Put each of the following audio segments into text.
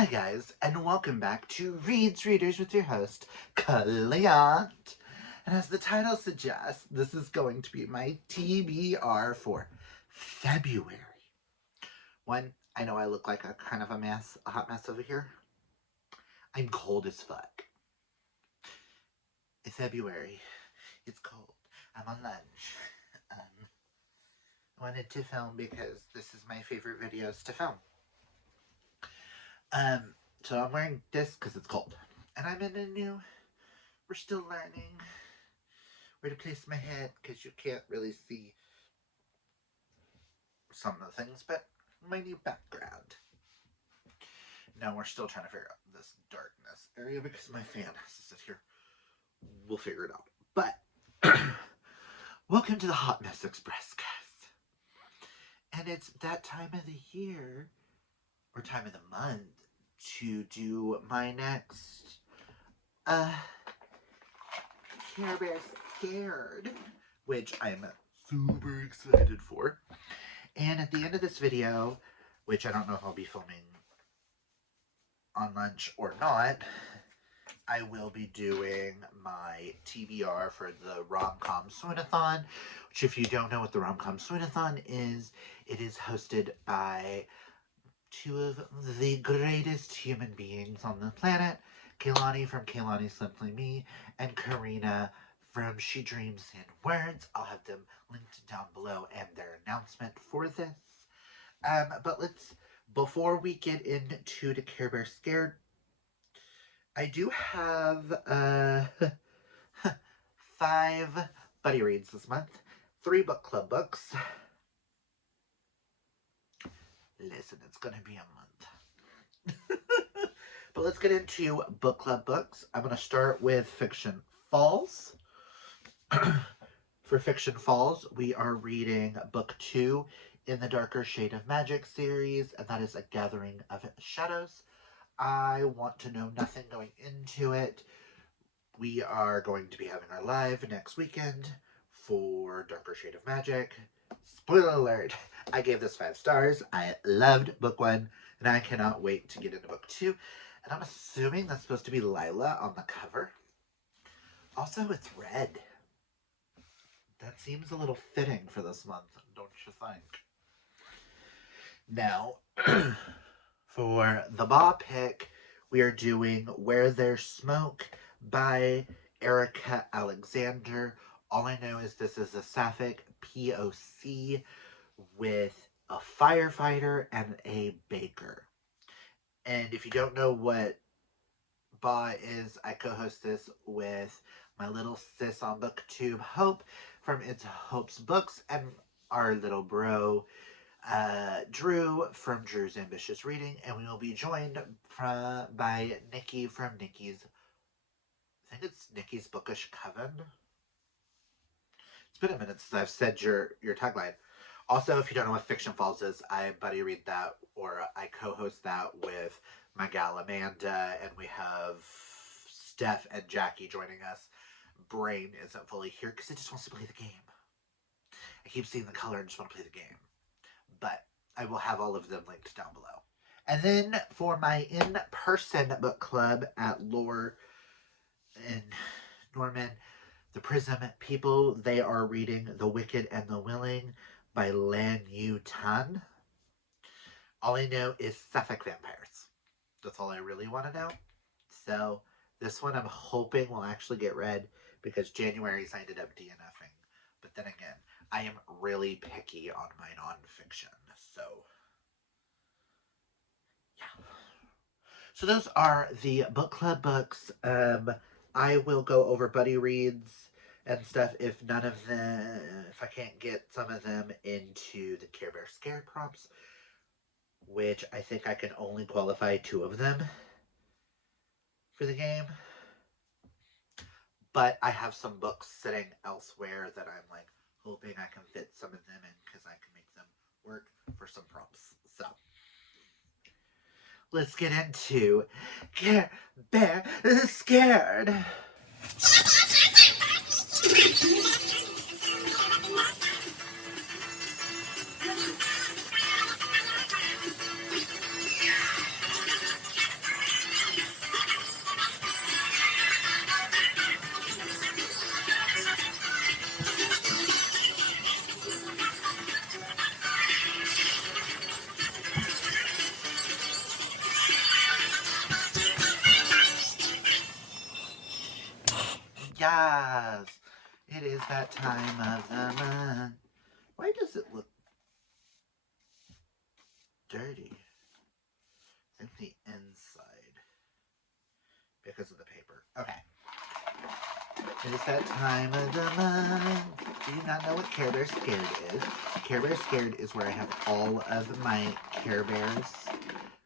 Hi guys, and welcome back to Reads Readers with your host, Clint. And as the title suggests, this is going to be my TBR for February. One, I know I look like a kind of a mess, a hot mess over here. I'm cold as fuck. It's February. It's cold. I'm on lunch. I wanted to film because this is my favorite videos to film. So I'm wearing this because it's cold. And I'm in a new, we're still learning where to place my head because you can't really see some of the things, but my new background. Now we're still trying to figure out this darkness area because my fan has to sit here. We'll figure it out. But welcome to the Hot Mess Express, guys. And it's that time of the year, or time of the month, to do my next Care Bear Scared, which I'm super excited for. And at the end of this video, which I don't know if I'll be filming on lunch or not, I will be doing my TBR for the Romcom Swoonathon, which if you don't know what the Romcom Swoonathon is, it is hosted by two of the greatest human beings on the planet, Kaylani from Kaylani Simply Me, and Karina from She Dreams in Words. I'll have them linked down below and their announcement for this. But let's, before we get into the Care Bear Scared, I do have 5 buddy reads this month, 3 book club books. Listen, it's gonna be a month. But let's get into book club books. I'm gonna start with Fiction Falls. For Fiction Falls, we are reading book 2 in the Darker Shade of Magic series, and that is A Gathering of Shadows. I want to know nothing going into it. We are going to be having our live next weekend for Darker Shade of Magic. Spoiler alert, I gave this 5 stars. I loved book 1, and I cannot wait to get into book 2. And I'm assuming that's supposed to be Lila on the cover. Also, it's red. That seems a little fitting for this month, don't you think? Now, for the Ba pick, we are doing Where There's Smoke by Erica Alexander. All I know is this is a sapphic POC with a firefighter and a baker. And if you don't know what Ba is, I co-host this with my little sis on BookTube, Hope, from It's Hope's Books, and our little bro, Drew, from Drew's Ambitious Reading, and we will be joined by Nikki from Nikki's, I think it's Nikki's Bookish Coven. It's been a minute since I've said your tagline. Also, if you don't know what Fiction Falls is, I buddy read that, or I co-host that with my gal Amanda, and we have Steph and Jackie joining us. Brain isn't fully here because it just wants to play the game. I keep seeing the color and just want to play the game. But I will have all of them linked down below. And then for my in-person book club at Lore in Norman, the Prism People, they are reading The Wicked and the Willing by Lan Yu Tan. All I know is Sapphic vampires. That's all I really want to know. So this one I'm hoping will actually get read because January's I ended up DNFing. But then again, I am really picky on my nonfiction. So yeah. So those are the book club books. I will go over buddy reads and stuff if I can't get some of them into the Care Bear Scared prompts, which I think I can only qualify 2 of them for the game. But I have some books sitting elsewhere that I'm like hoping I can fit some of them in because I can make them work for some prompts. So let's get into Care Bear Scared. that time of the month. Why does it look dirty? I think the inside. Because of the paper. Okay. It is that time of the month. Do you not know what Care Bear Scared is? Care Bear Scared is where I have all of my Care Bears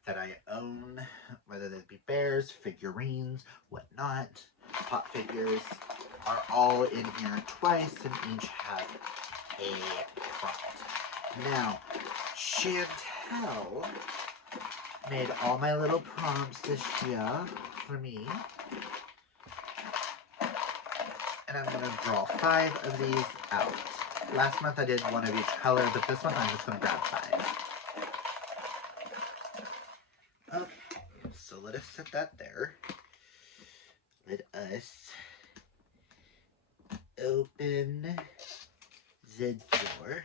that I own, whether they be bears, figurines, whatnot. Pop figures are all in here twice and each have a prompt. Now, Chantel made all my little prompts this year for me. And I'm going to draw 5 of these out. Last month I did 1 of each color, but this month I'm just going to grab 5. Okay, so let us set that there. Let us open the door.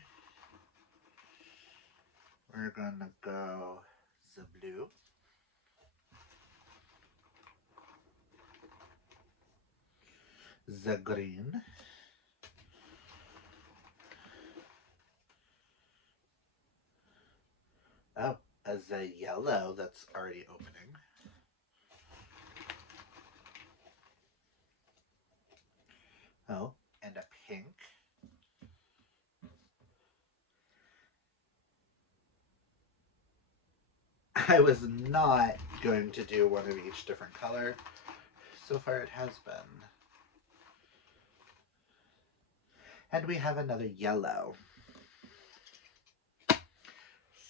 We're going to go the blue. The green. Oh, the yellow that's already opening. Oh, and a pink. I was not going to do 1 of each different color. So far it has been. And we have another yellow.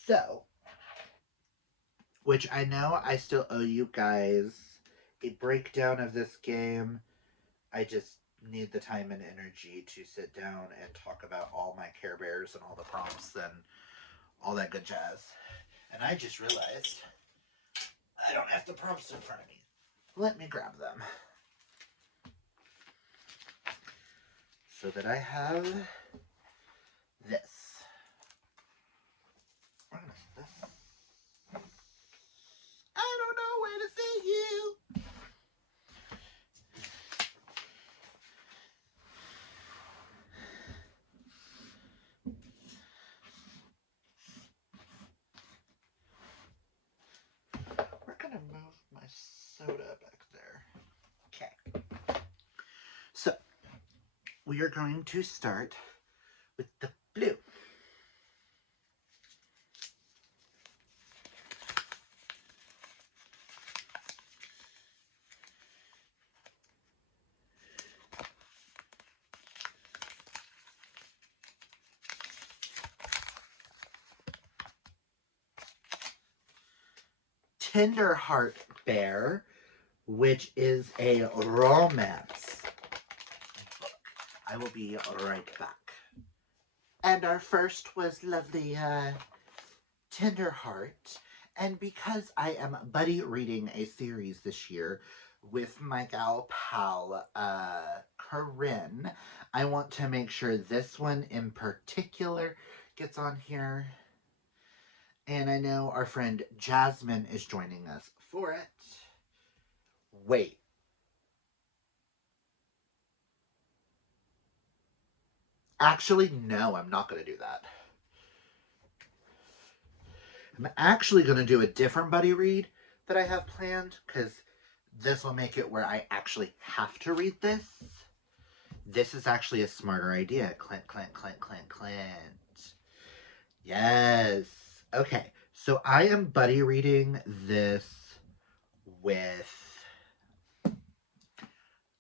So, which I know I still owe you guys a breakdown of this game. I just need the time and energy to sit down and talk about all my Care Bears and all the prompts and all that good jazz. And I just realized I don't have the prompts in front of me. Let me grab them. So that I have this. Where is this? I don't know where to see you. We're going to move my soda back there. Okay. So, we are going to start with the blue. Tenderheart Bear, which is a romance book. I will be right back. And our first was lovely Tenderheart. And because I am buddy reading a series this year with my gal pal, Corinne, I want to make sure this one in particular gets on here. And I know our friend Jasmine is joining us for it. Wait. Actually, no, I'm not going to do that. I'm actually going to do a different buddy read that I have planned, because this will make it where I actually have to read this. This is actually a smarter idea. Clint, Clint, Clint, Clint, Clint. Yes. Okay, so I am buddy reading this with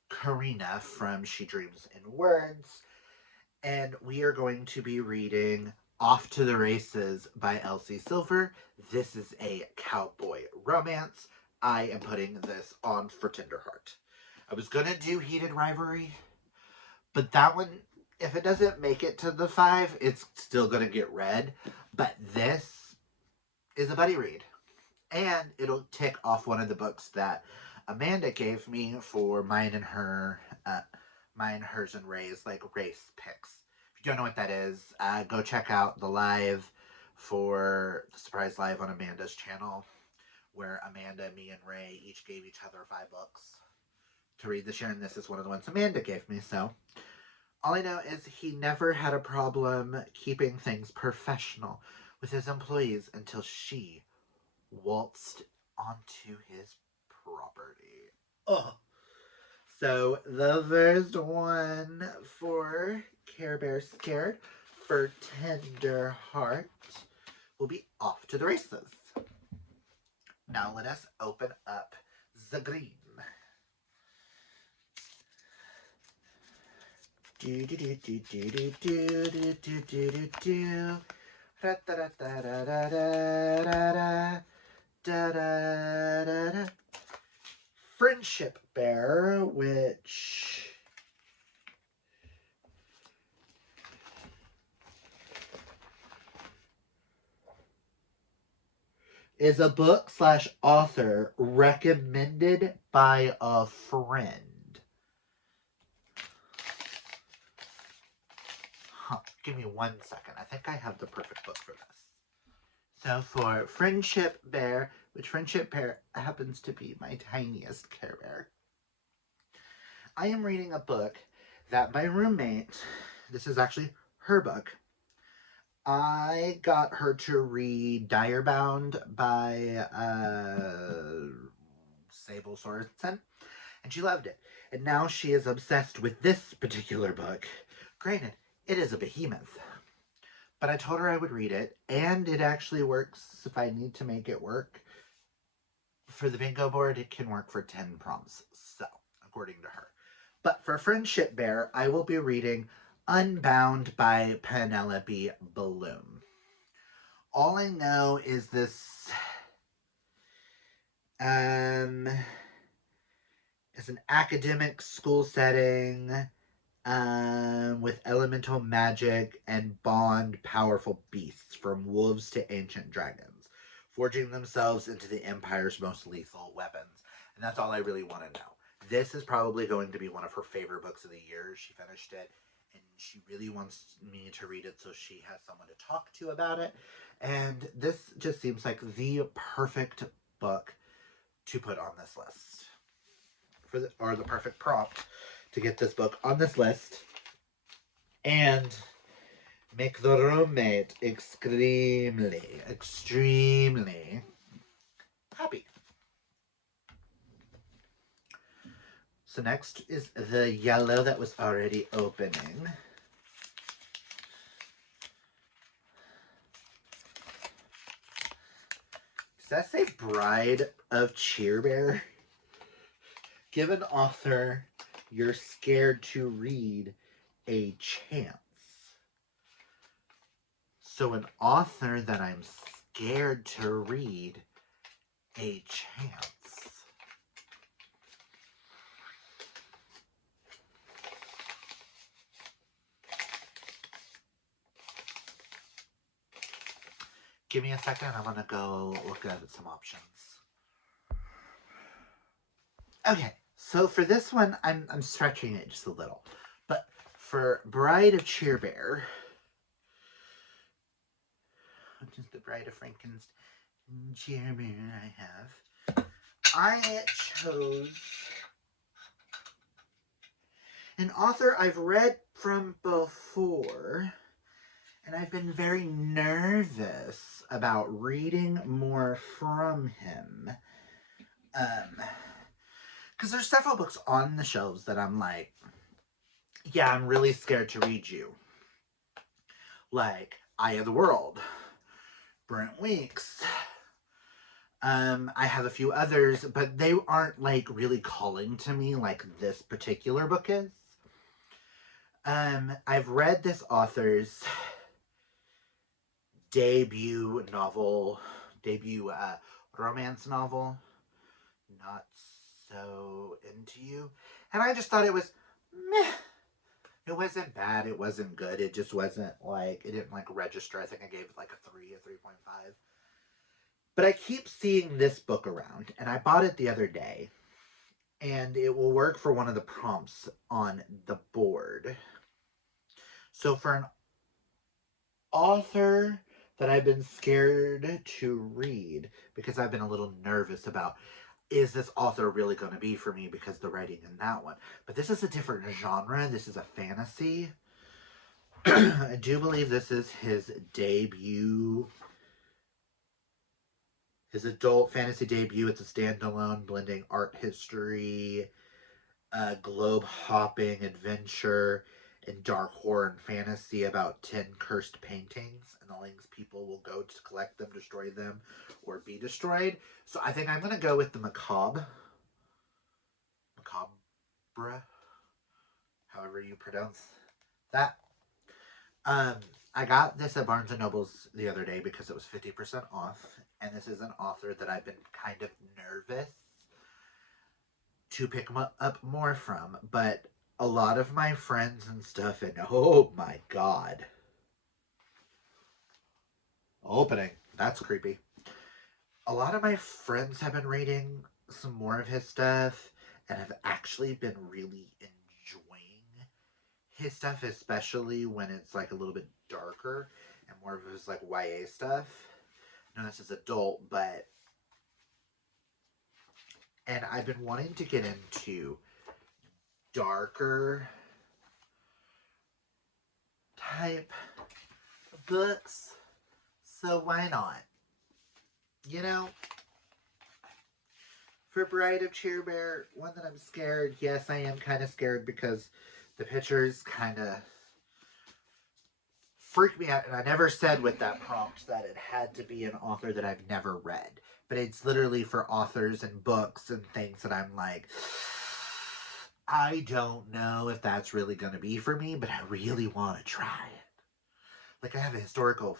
Karina from She Dreams in Words, and we are going to be reading Off to the Races by Elsie Silver. This is a cowboy romance. I am putting this on for Tenderheart. I was going to do Heated Rivalry, but that one, if it doesn't make it to the 5, it's still going to get read. But this is a buddy read. And it'll tick off one of the books that Amanda gave me for mine and her, mine, hers, and Ray's, like, race picks. If you don't know what that is, go check out the live for the surprise live on Amanda's channel, where Amanda, me, and Ray each gave each other 5 books to read this year, and this is one of the ones Amanda gave me, so All I know is he never had a problem keeping things professional with his employees until she waltzed onto his property. Ugh. So the first one for Care Bear Scared for Tender Heart will be off to the races. Now let us open up the green. Do do do do do do do do do do do do. Da da da da da da da da da da da. Friendship Bear, which is a book slash author recommended by a friend. Huh, give me 1 second. I think I have the perfect book for this. So for Friendship Bear, which Friendship Bear happens to be my tiniest Care Bear, I am reading a book that my roommate, this is actually her book, I got her to read Direbound by Fable Sorensen, and she loved it. And now she is obsessed with this particular book. Granted, it is a behemoth. But I told her I would read it, and it actually works if I need to make it work. For the bingo board, it can work for 10 prompts, so, according to her. But for Friendship Bear, I will be reading Unbound by Penelope Bloom. All I know is this is an academic school setting with elemental magic and bond powerful beasts, from wolves to ancient dragons, forging themselves into the Empire's most lethal weapons. And that's all I really want to know. This is probably going to be one of her favorite books of the year. She finished it, and she really wants me to read it so she has someone to talk to about it. And this just seems like the perfect book to put on this list, or the perfect prompt to get this book on this list and make the roommate extremely happy. So next is the yellow that was already opening. Does that say Bride of Cheer Bear? Give an author you're scared to read a chance. So an author that I'm scared to read a chance. Give me a second. I'm going to go look at some options. Okay, so for this one, I'm stretching it just a little. But for Bride of Cheer Bear, which is the Bride of Frankenstein Cheer Bear I chose an author I've read from before, and I've been very nervous about reading more from him. Because there's several books on the shelves that I'm like, yeah, I'm really scared to read you. Like Eye of the World, Brent Weeks. I have a few others, but they aren't like really calling to me like this particular book is. I've read this author's debut romance novel, Not So Into You, and I just thought it was meh. It wasn't bad, it wasn't good, it just wasn't like, it didn't like register. I think I gave it like a 3, a 3.5. But I keep seeing this book around, and I bought it the other day, and it will work for one of the prompts on the board. So for an author that I've been scared to read because I've been a little nervous about, is this author really going to be for me because the writing in that one? But this is a different genre. This is a fantasy. I do believe this is his debut, his adult fantasy debut. It's a standalone, blending art history, globe hopping adventure, and dark horror and fantasy about 10 cursed paintings and the lengths people will go to collect them, destroy them, or be destroyed. So I think I'm going to go with the macabre, however you pronounce that. Um, I got this at Barnes and Noble's the other day because it was 50% off, and this is an author that I've been kind of nervous to pick up more from, but a lot of my friends and stuff, and oh my god, opening, that's creepy. A lot of my friends have been reading some more of his stuff and have actually been really enjoying his stuff, especially when it's like a little bit darker and more of his like YA stuff. I know this is adult, but and I've been wanting to get into darker type books, so why not? You know, for Bride of Cheer Bear, one that I'm scared. Yes, I am kind of scared because the pictures kind of freak me out. And I never said with that prompt that it had to be an author that I've never read. But it's literally for authors and books and things that I'm like, I don't know if that's really going to be for me, but I really want to try it. Like, I have a historical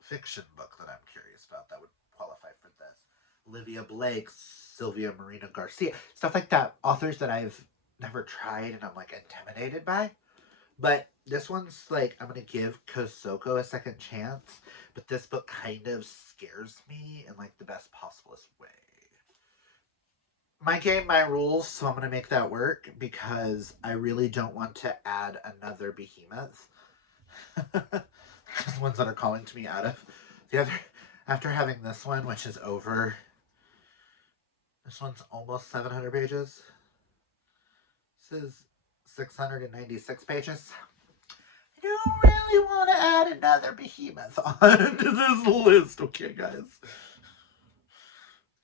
fiction book that I'm curious about that would qualify for this. Olivia Blake, Sylvia Marina Garcia, stuff like that. Authors that I've never tried and I'm like intimidated by. But this one's like, I'm going to give Kosoko a second chance. But this book kind of scares me in like the best possible way. My game, my rules, so I'm going to make that work because I really don't want to add another behemoth. Just ones that are calling to me out of the other. After having this one, which is over, this one's almost 700 pages. This is 696 pages. I don't really want to add another behemoth onto this list, okay, guys?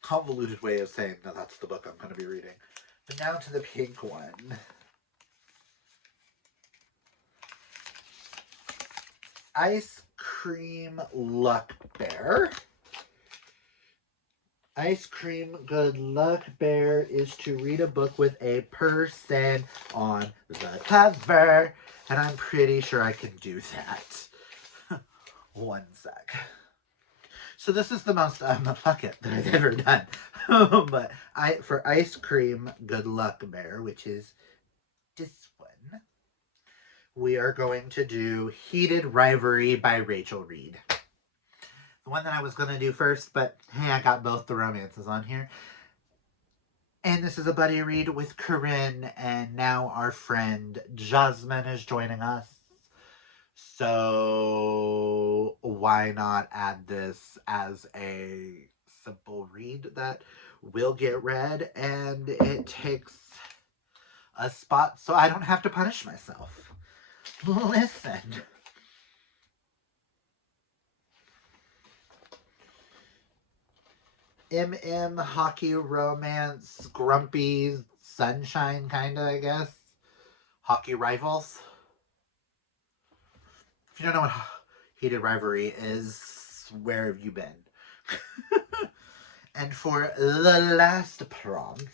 Convoluted way of saying that that's the book I'm going to be reading. But now to the pink one. Ice Cream Luck Bear. Ice Cream Good Luck Bear is to read a book with a person on the cover. And I'm pretty sure I can do that. One sec. So this is the most bucket that I've ever done. But for Ice Cream Good Luck Bear, which is this one, we are going to do Heated Rivalry by Rachel Reed. The one that I was going to do first, but hey, I got both the romances on here. And this is a buddy read with Corinne, and now our friend Jasmine is joining us. So why not add this as a simple read that will get read, and it takes a spot so I don't have to punish myself. Listen. Hockey romance, grumpy sunshine kinda, I guess. Hockey rivals. If you don't know what Heated Rivalry is, where have you been? And for the last prompt,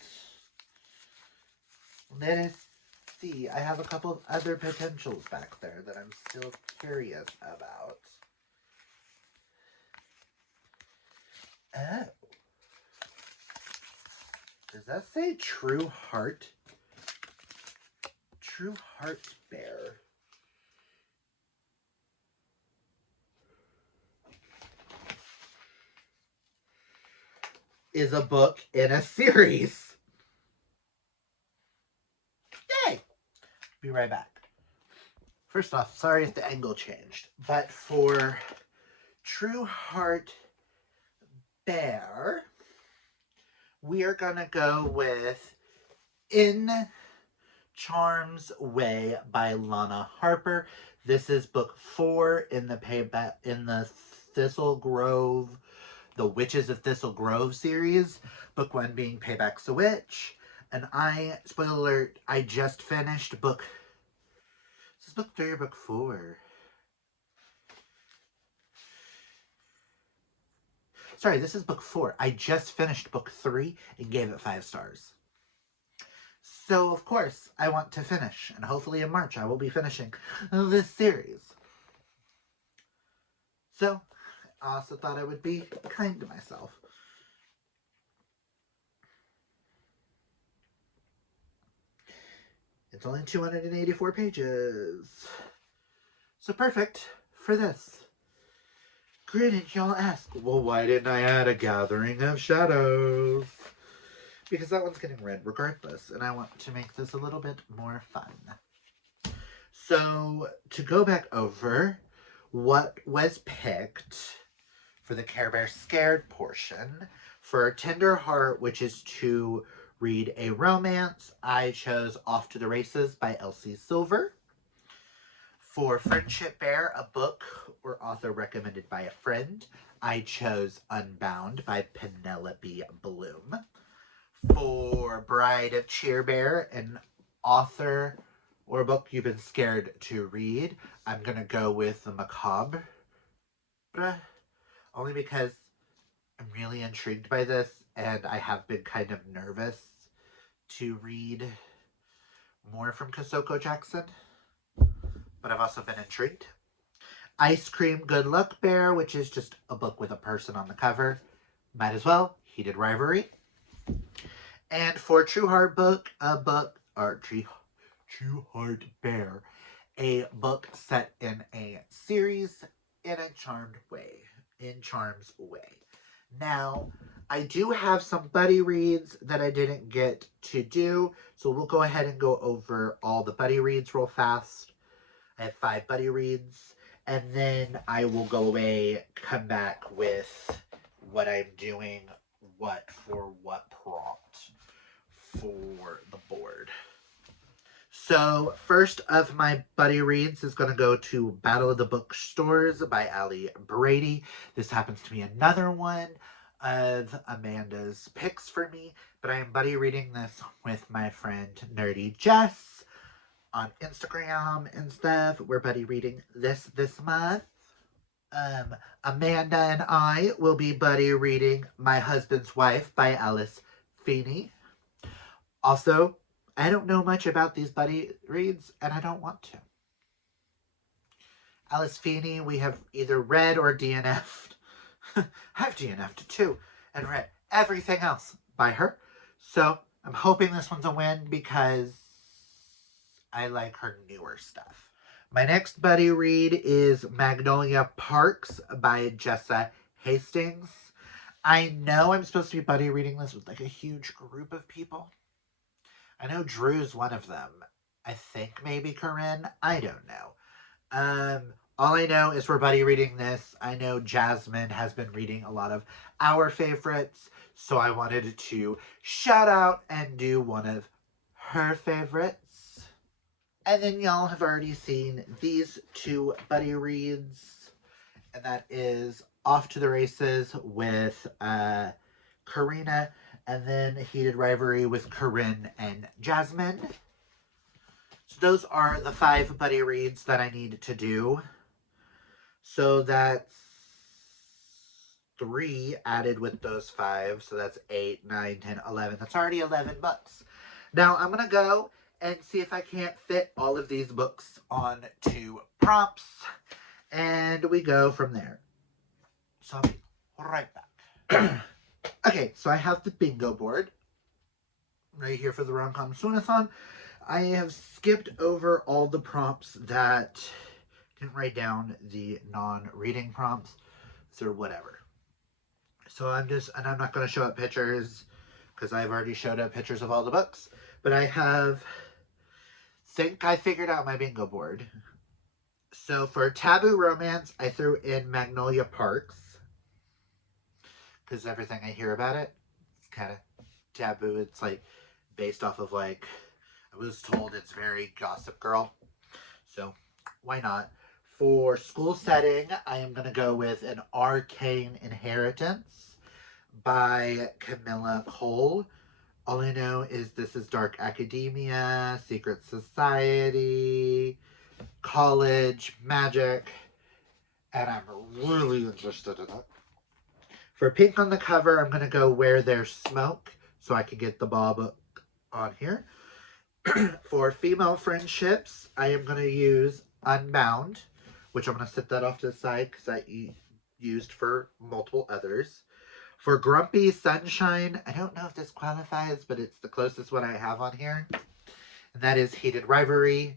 let us see. I have a couple of other potentials back there that I'm still curious about. Oh. Does that say True Heart? True Heart Bear. Is a book in a series. Yay! Be right back. First off, sorry if the angle changed, but for True Heart Bear, we are going to go with In Charm's Way by Lana Harper. This is book 4 in the Thistle Grove, the Witches of Thistle Grove series. Book 1 being Payback's a Witch. And spoiler alert, I just finished book... Is this book 3 or book 4? Sorry, this is book 4. I just finished book 3 and gave it 5 stars. So, of course, I want to finish. And hopefully in March I will be finishing this series. So, I also thought I would be kind to myself. It's only 284 pages. So perfect for this. Granted, y'all ask, well, why didn't I add a Gathering of Shadows? Because that one's getting read regardless, and I want to make this a little bit more fun. So, to go back over what was picked for the Care Bear Scared portion, for Tender Heart, which is to read a romance, I chose Off to the Races by Elsie Silver. For Friendship Bear, a book or author recommended by a friend, I chose Unbound by Penelope Bloom. For Bride of Cheer Bear, an author or book you've been scared to read, I'm going to go with The Macabre. Only because I'm really intrigued by this, and I have been kind of nervous to read more from Kosoko Jackson. But I've also been intrigued. Ice Cream Good Luck Bear, which is just a book with a person on the cover. Might as well. Heated Rivalry. And for True Heart Book, True Heart Bear, a book set in a series in a charmed way. In Charm's Way. Now, I do have some buddy reads that I didn't get to do, so we'll go ahead and go over all the buddy reads real fast. I have 5 buddy reads, and then I will go away, come back with what I'm doing, what prompt for the board. So, first of my buddy reads is going to go to Battle of the Bookstores by Allie Brady. This happens to be another one of Amanda's picks for me, but I am buddy reading this with my friend Nerdy Jess on Instagram and stuff. We're buddy reading this month. Amanda and I will be buddy reading My Husband's Wife by Alice Feeney. Also, I don't know much about these buddy reads, and I don't want to. Alice Feeney, we have either read or DNF'd. I've DNF'd too, and read everything else by her. So, I'm hoping this one's a win because I like her newer stuff. My next buddy read is Magnolia Parks by Jessa Hastings. I know I'm supposed to be buddy reading this with like a huge group of people. I know Drew's one of them. I think maybe Corinne. I don't know. All I know is we're buddy reading this. I know Jasmine has been reading a lot of our favorites, so I wanted to shout out and do one of her favorites. And then y'all have already seen these 2 buddy reads, and that is Off to the Races with Karina, and then Heated Rivalry with Corinne and Jasmine. So those are the 5 buddy reads that I need to do. So that's 3 added with those 5. So that's 8, 9, 10, 11. That's already 11 books. Now I'm going to go and see if I can't fit all of these books onto prompts. And we go from there. So I'll be right back. Okay, so I have the bingo board right here for the Romcom Swoonathon. I have skipped over all the prompts that didn't write down the non-reading prompts, or whatever. So I'm not going to show up pictures because I've already showed up pictures of all the books. But I think I figured out my bingo board. So for Taboo Romance, I threw in Magnolia Parks because everything I hear about it, it's kind of taboo. It's like based off of like, I was told it's very Gossip Girl. So why not? For school setting, I am going to go with An Arcane Inheritance by Camilla Cole. All I know is this is dark academia, secret society, college, magic, and I'm really interested in it. For pink on the cover, I'm going to go Where There's Smoke, so I can get the bob on here. For female friendships, I am going to use Unbound, which I'm going to set that off to the side because I used for multiple others. For Grumpy Sunshine, I don't know if this qualifies, but it's the closest one I have on here. And that is Heated Rivalry,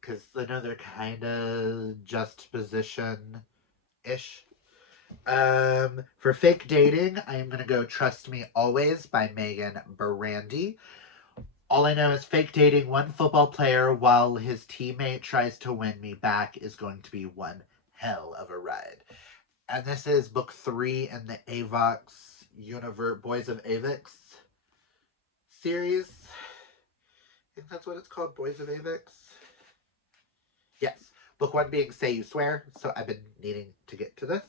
because I know they're kind of juxtaposition-ish. For Fake Dating, I am going to go Trust Me Always by Megan Brandy. All I know is fake dating one football player while his teammate tries to win me back is going to be one hell of a ride. And this is book 3 in the Avox Universe Boys of Avix series. I think that's what it's called, Boys of Avix. Yes. Book 1 being Say You Swear, so I've been needing to get to this.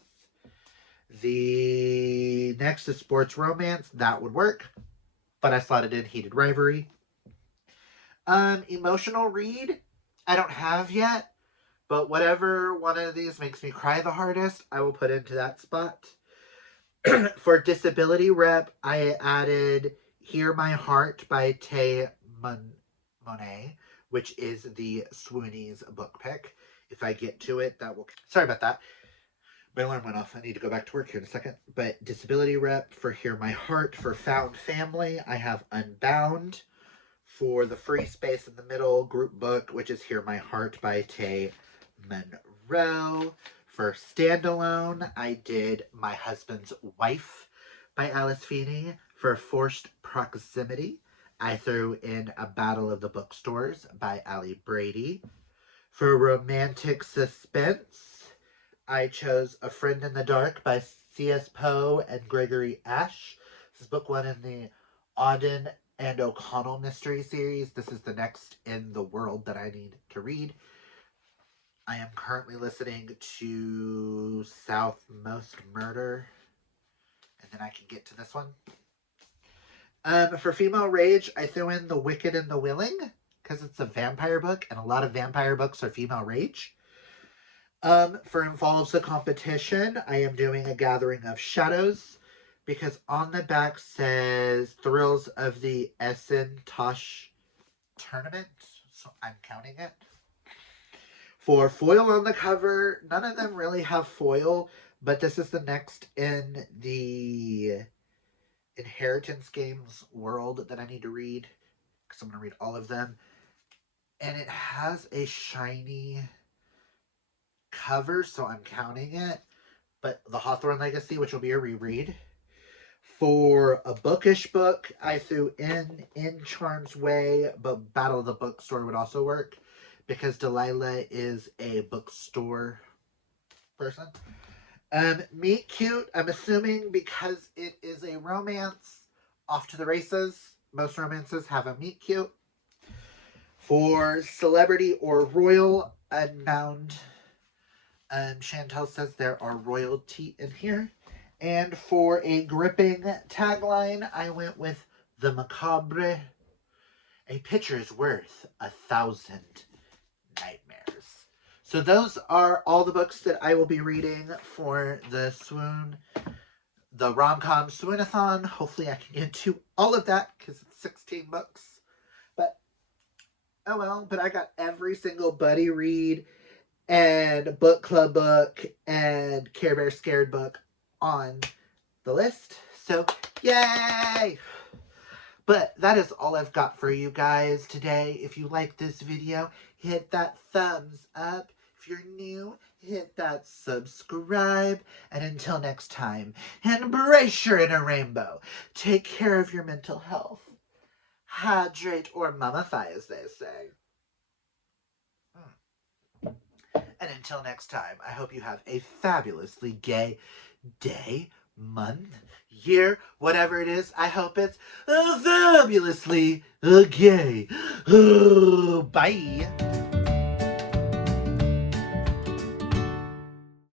The next is Sports Romance. That would work, but I slotted in Heated Rivalry. Emotional read, I don't have yet, but whatever one of these makes me cry the hardest, I will put into that spot. For disability rep, I added Hear My Heart by Tay Monet, which is the Swoonies book pick. If I get to it, that will... Sorry about that. My alarm went off. I need to go back to work here in a second. But disability rep for Hear My Heart. For Found Family, I have Unbound. For the free space in the middle group book, which is Hear My Heart by Tay Monroe. For standalone, I did My Husband's Wife by Alice Feeney. For Forced Proximity, I threw in A Battle of the Bookstores by Allie Brady. For romantic suspense, I chose A Friend in the Dark by C.S. Poe and Gregory Ash. This is book 1 in the Auden and O'Connell mystery series. This is the next in the world that I need to read. I am currently listening to Southmost Murder, and then I can get to this one. For female rage, I threw in The Wicked and the Willing, because it's a vampire book, and a lot of vampire books are female rage. For Involves a Competition, I am doing A Gathering of Shadows, because on the back says Thrills of the Essen Tosh Tournament, so I'm counting it. For foil on the cover, none of them really have foil, but this is the next in the Inheritance Games world that I need to read, because I'm going to read all of them. And it has a shiny cover, so I'm counting it. But The Hawthorne Legacy, which will be a reread. For a bookish book, I threw in Charm's Way, but Battle of the Bookstore would also work, because Delilah is a bookstore person. Meet Cute, I'm assuming because it is a romance, off to the races. Most romances have a meet cute. For Celebrity or Royal, Unbound, Chantel says there are royalty in here. And for a gripping tagline, I went with The Macabre. A picture is worth 1,000 nightmares. So those are all the books that I will be reading for the Romcom Swoonathon. Hopefully I can get to all of that because it's 16 books. But, oh well, but I got every single buddy read and book club book and Care Bear Scared book on the list. So, yay! But that is all I've got for you guys today. If you like this video, hit that thumbs up. If you're new, hit that subscribe. And until next time, embrace your inner rainbow. Take care of your mental health. Hydrate or mummify, as they say. And until next time, I hope you have a fabulously gay day. month, year, whatever it is. I hope it's fabulously gay. Bye.